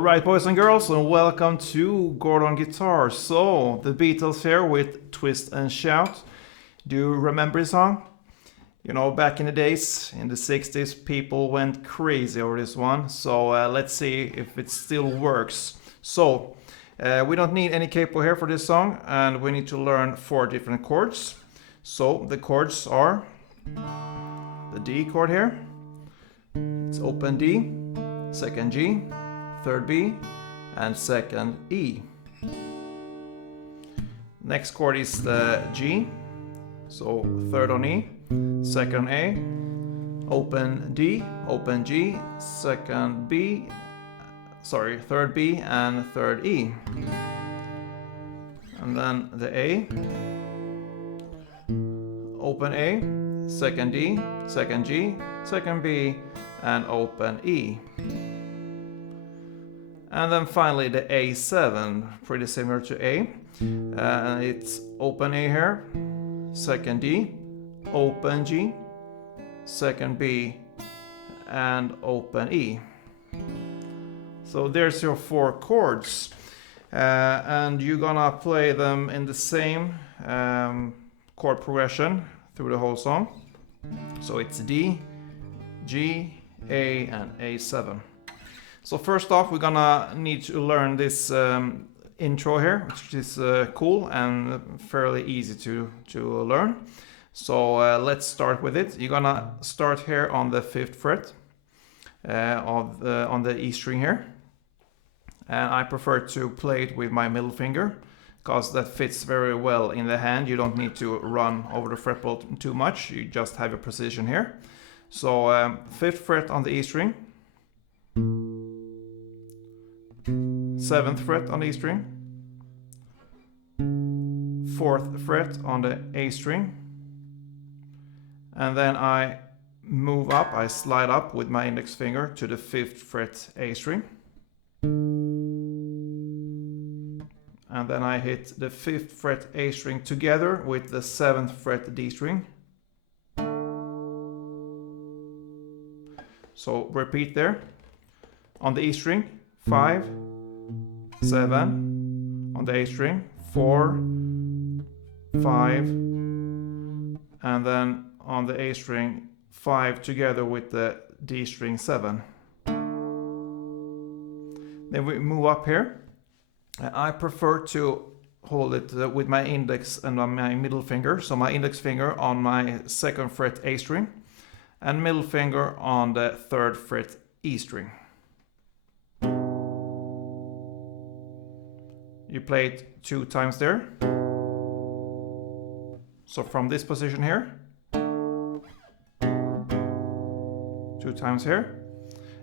Alright, boys and girls, and welcome to Gordon Guitar. So, the Beatles here with Twist and Shout. Do you remember the song? You know, back in the days, in the 60s, people went crazy over this one. So, let's see if it still works. So, we don't need any capo here for this song, and we need to learn 4 different chords. So, the chords are the D chord here. It's open D, second G, third B, and second E. Next chord is the G, so third on E, second A, open D, open G, second B, third B, and third E. And then the A, open A, second D, second G, second B, and open E. And then finally the A7, pretty similar to A. It's open A here, second D, open G, second B, and open E. So there's your 4 chords. And you're gonna play them in the same chord progression through the whole song. So it's D, G, A, and A7. So first off, we're gonna need to learn this intro here, which is cool and fairly easy to learn. So let's start with it. You're gonna start here on the 5th fret on the E string here. And I prefer to play it with my middle finger, because that fits very well in the hand. You don't need to run over the fretboard too much, you just have a precision here. So 5th fret on the E string, 7th fret on the E string, 4th fret on the A string, and then I move up, I slide up with my index finger to the 5th fret A string, and then I hit the 5th fret A string together with the 7th fret D string. So repeat there. On the E string, 5, 7, on the A string, 4, 5, and then on the A string, 5 together with the D string 7. Then we move up here. I prefer to hold it with my index and on my middle finger. So my index finger on my 2nd fret A string and middle finger on the 3rd fret E string. You play it 2 times there. So from this position here, 2 times here,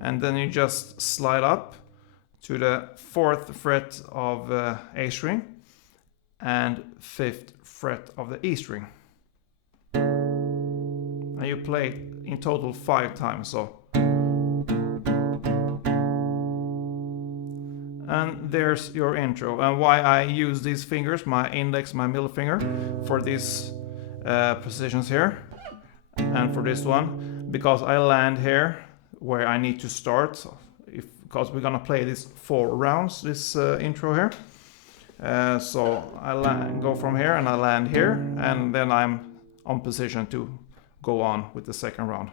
and then you just slide up to the 4th fret of A string and 5th fret of the E string. And you play it in total 5 times. So, and there's your intro. And why I use these fingers, my index, my middle finger, for these positions here, and for this one, because I land here where I need to start. Because we're gonna play this 4 rounds, this intro here. So I go from here and I land here, and then I'm on position to go on with the 2nd round.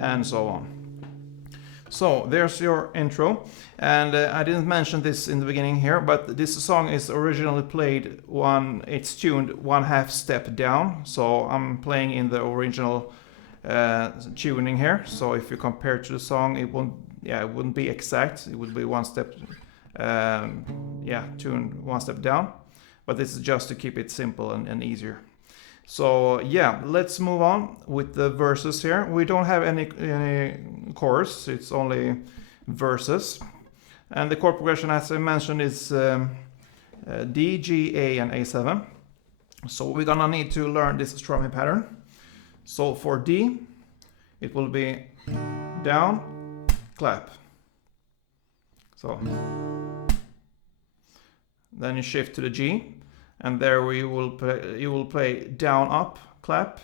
And so on. So there's your intro, and I didn't mention this in the beginning here, but this song is originally played it's tuned 1/2 step down. So I'm playing in the original tuning here. So if you compare to the song, it wouldn't be exact. It would be 1 step, tuned 1 step down. But this is just to keep it simple and easier. So yeah, let's move on with the verses here. We don't have any chorus, it's only verses. And the chord progression, as I mentioned, is D, G, A, and A7. So we're gonna need to learn this strumming pattern. So for D, it will be down, clap. So then you shift to the G, and there you will play down, up, clap.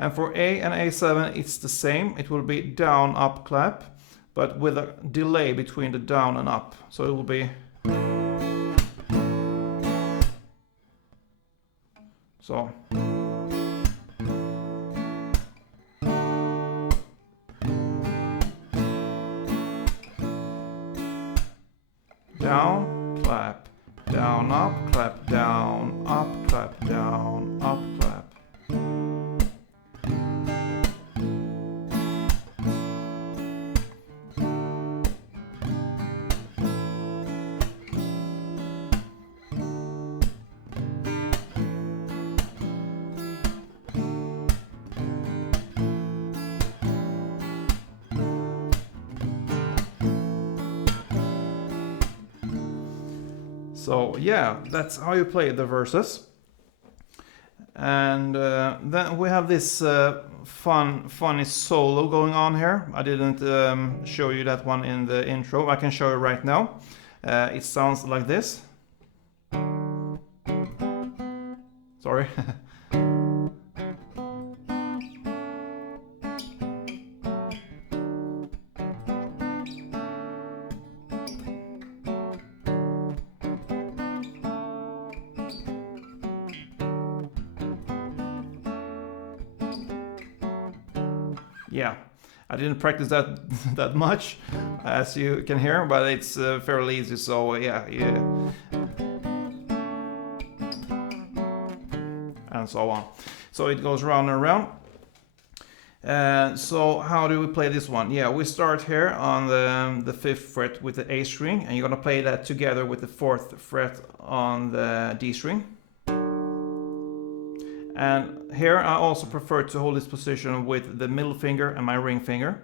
And for A and A7 it's the same. It will be down, up, clap, but with a delay between the down and up. So it will be so. Down, clap, down, up, clap, down, up, clap, down, up, clap. So yeah, that's how you play the verses. And then we have this funny solo going on here. I didn't show you that one in the intro. I can show you right now. It sounds like this. Sorry. Yeah, I didn't practice that much, as you can hear, but it's fairly easy. So yeah, and so on. So it goes round and round. So how do we play this one? Yeah, we start here on the 5th fret with the A string, and you're gonna play that together with the 4th fret on the D string. And here I also prefer to hold this position with the middle finger and my ring finger,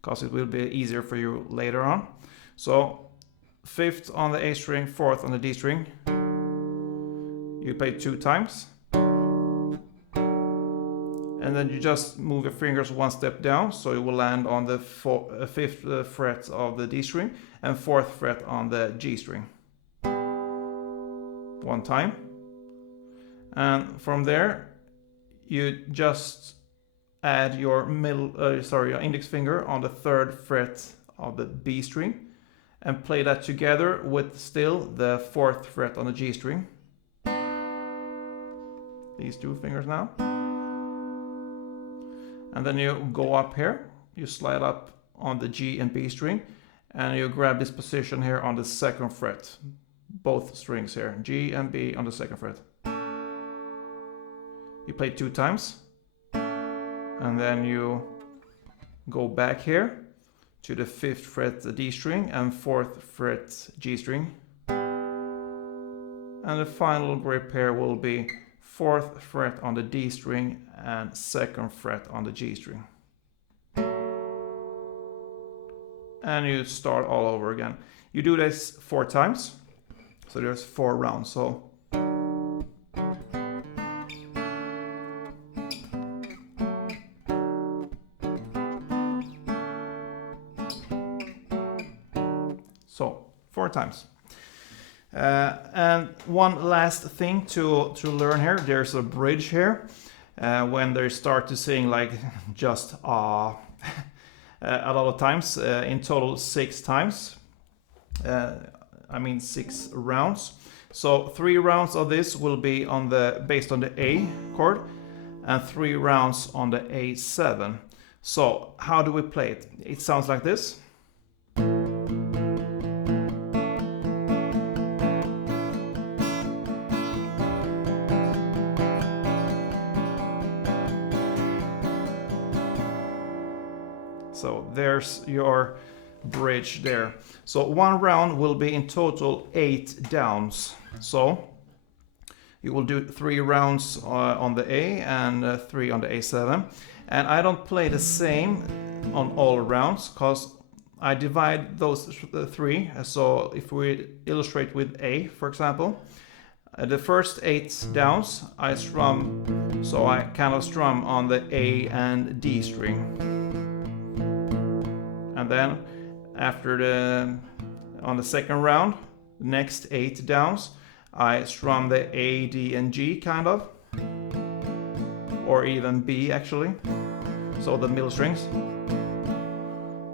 because it will be easier for you later on. So 5th on the A string, 4th on the D string. You play 2 times. And then you just move your fingers 1 step down, so you will land on the 5th fret of the D string and 4th fret on the G string. 1 time. And from there you just add your your index finger on the 3rd fret of the B string and play that together with still the 4th fret on the G string. These 2 fingers now. And then you go up here, you slide up on the G and B string, and you grab this position here on the 2nd fret. Both strings here, G and B on the 2nd fret. You play 2 times, and then you go back here to the 5th fret D string and 4th fret G string. And the final grip here will be 4th fret on the D string and 2nd fret on the G string. And you start all over again. You do this 4 times, so there's 4 rounds. So 4 times. And one last thing to learn here, there's a bridge here when they start to sing like just a lot of times, in total 6 times, 6 rounds. So 3 rounds of this will be based on the A chord and 3 rounds on the A7. So how do we play it? It sounds like this. So there's your bridge there. So 1 round will be in total 8 downs. So you will do 3 rounds on the A and 3 on the A7. And I don't play the same on all rounds because I divide those 3. So if we illustrate with A, for example, the first 8 downs I strum, so I kind of strum on the A and D string. And then after on the 2nd round, the next 8 downs, I strum the A, D, and G kind of, or even B actually, so the middle strings.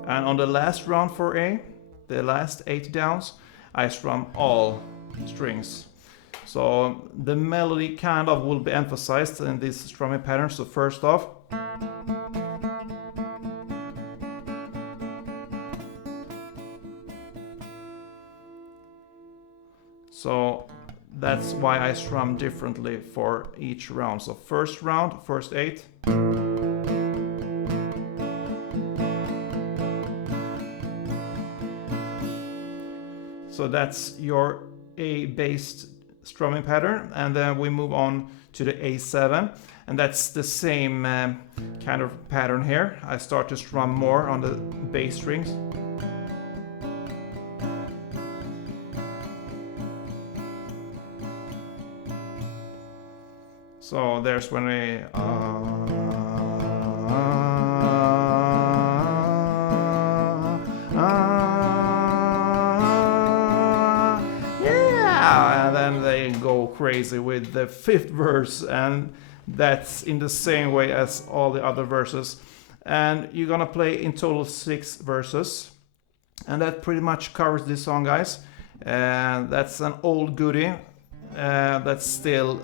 And on the last round for A, the last 8 downs, I strum all strings. So the melody kind of will be emphasized in this strumming pattern. So first off, so that's why I strum differently for each round. So first round, first 8. So that's your A-based strumming pattern, and then we move on to the A7, and that's the same kind of pattern here. I start to strum more on the bass strings. So there's when we and then they go crazy with the 5th verse, and that's in the same way as all the other verses. And you're gonna play in total 6 verses, and that pretty much covers this song, guys. And that's an old goodie that's still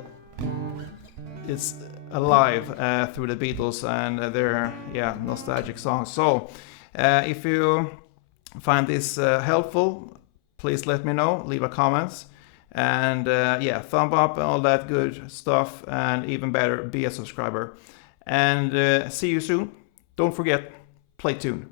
it's alive through the Beatles and their nostalgic songs. So if you find this helpful, please let me know, leave a comment, and thumb up and all that good stuff, and even better, be a subscriber. And see you soon. Don't forget, play tune.